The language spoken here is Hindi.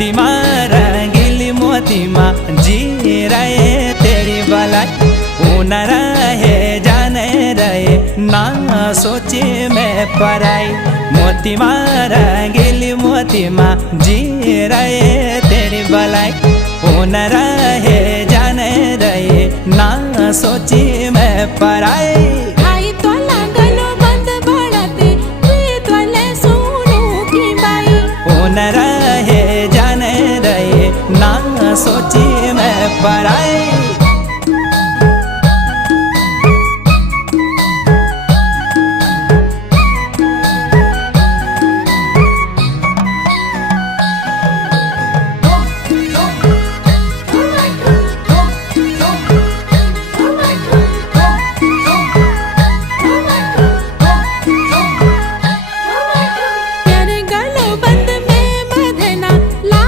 मोती माँ रंगीली मोती माँ जी रहे तेरी भलाई। न रहे जाने रहे ना सोचे मैं पराई। मोती माँ रंगीली मोती माँ जी रहे तेरी भलाई। न रहे जाने रहे ना सोचे मैं पराई।